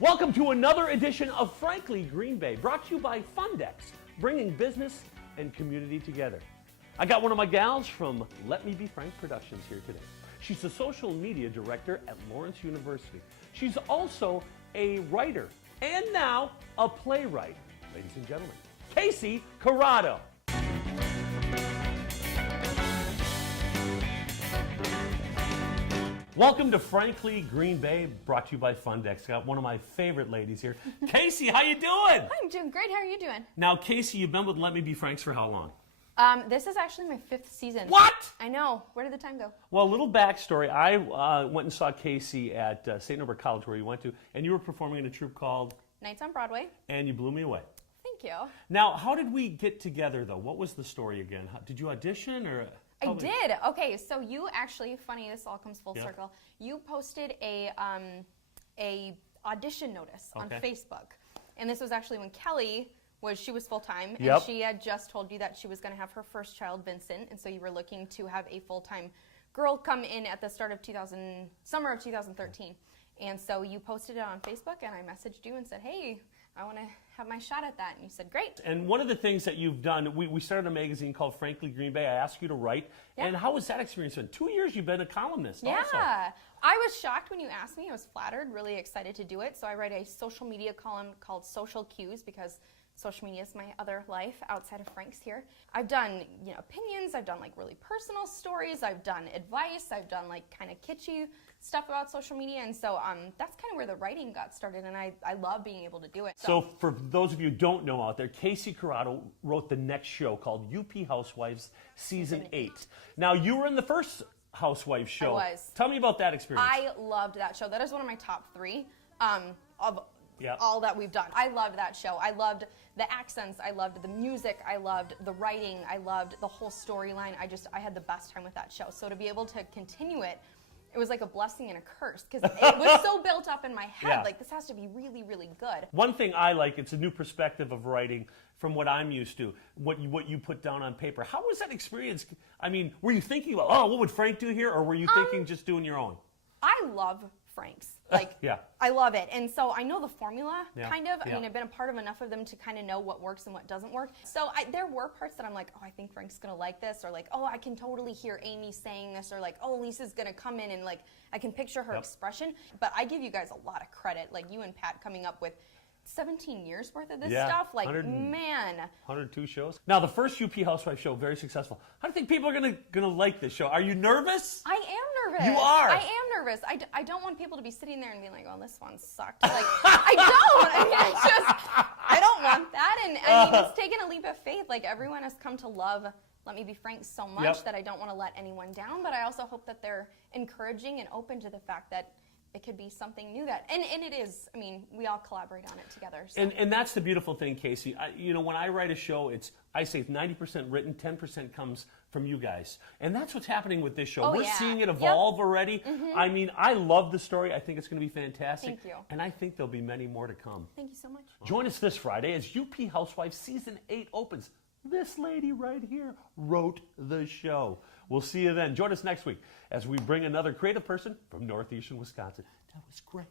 Welcome to another edition of Frankly Green Bay, brought to you by Fundex, bringing business and community together. I got one of my gals from Let Me Be Frank Productions here today. She's the social media director at Lawrence University. She's also a writer and now a playwright. Ladies and gentlemen, Casey Corrado. Welcome to Frankly Green Bay, brought to you by Fundex. Got one of my favorite ladies here. Casey, how you doing? I'm doing great. How are you doing? Now, Casey, you've been with Let Me Be Franks for how long? This is actually my 5th season. What? I know. Where did the time go? Well, a little backstory. I went and saw Casey at St. Norbert College, where you went to, and you were performing in a troupe called Nights on Broadway. And you blew me away. Thank you. Now, how did we get together, though? What was the story again? Did you audition, or? I did. Okay, so you actually, funny, this all comes full circle. You posted a audition notice on Facebook, and this was actually when Kelly she was full-time, and she had just told you that she was going to have her first child, Vincent, and so you were looking to have a full-time girl come in at the start of summer of 2013. And so you posted it on Facebook, and I messaged you and said, hey, I want to have my shot at that. And you said, great. And one of the things that you've done, we started a magazine called Frankly Green Bay. I asked you to write. Yeah. And how was that experience been? 2 years you've been a columnist also. Yeah. I was shocked when you asked me. I was flattered, really excited to do it. So I write a social media column called Social Cues, because social media is my other life outside of Frank's here. I've done, opinions. I've done like really personal stories. I've done advice. I've done like kind of kitschy stuff about social media. And so that's kind of where the writing got started. And I love being able to do it. So for those of you who don't know out there, Casey Corrado wrote the next show called UP Housewives Season 8. Now, you were in the first Housewives show. I was. Tell me about that experience. I loved that show. That is one of my top 3 of all that we've done. I loved that show. I loved the accents. I loved the music. I loved the writing. I loved the whole storyline. I had the best time with that show. So to be able to continue it, it was like a blessing and a curse, because it was so built up in my head. Like, this has to be really, really good. One thing I like, it's a new perspective of writing from what I'm used to, what you put down on paper. How was that experience? I mean, were you thinking about, what would Frank do here? Or were you thinking just doing your own? I love Frank's. Like, I love it. And so I know the formula, kind of. I mean, I've been a part of enough of them to kind of know what works and what doesn't work. So there were parts that I'm like, I think Frank's going to like this, or like, I can totally hear Amy saying this, or like, Lisa's going to come in, and like, I can picture her expression. But I give you guys a lot of credit, like you and Pat coming up with 17 years worth of this stuff. Like, 102 shows. Now, the first UP Housewives show, very successful. How do you think people are gonna like this show? Are you nervous? I am nervous. You are? I am nervous. I don't want people to be sitting there and being like, this one sucked. Like, I don't. I mean, I don't want that. And I mean, it's taken a leap of faith. Like, everyone has come to love Let Me Be Frank so much that I don't want to let anyone down. But I also hope that they're encouraging and open to the fact that it could be something new and it is. I mean, we all collaborate on it together. So. And that's the beautiful thing, Casey. When I write a show, I say 90% written, 10% comes from you guys. And that's what's happening with this show. We're seeing it evolve already. Mm-hmm. I mean, I love the story. I think it's going to be fantastic. Thank you. And I think there'll be many more to come. Thank you so much. Join us this Friday as UP Housewives Season 8 opens. This lady right here wrote the show. We'll see you then. Join us next week as we bring another creative person from Northeastern Wisconsin. That was great.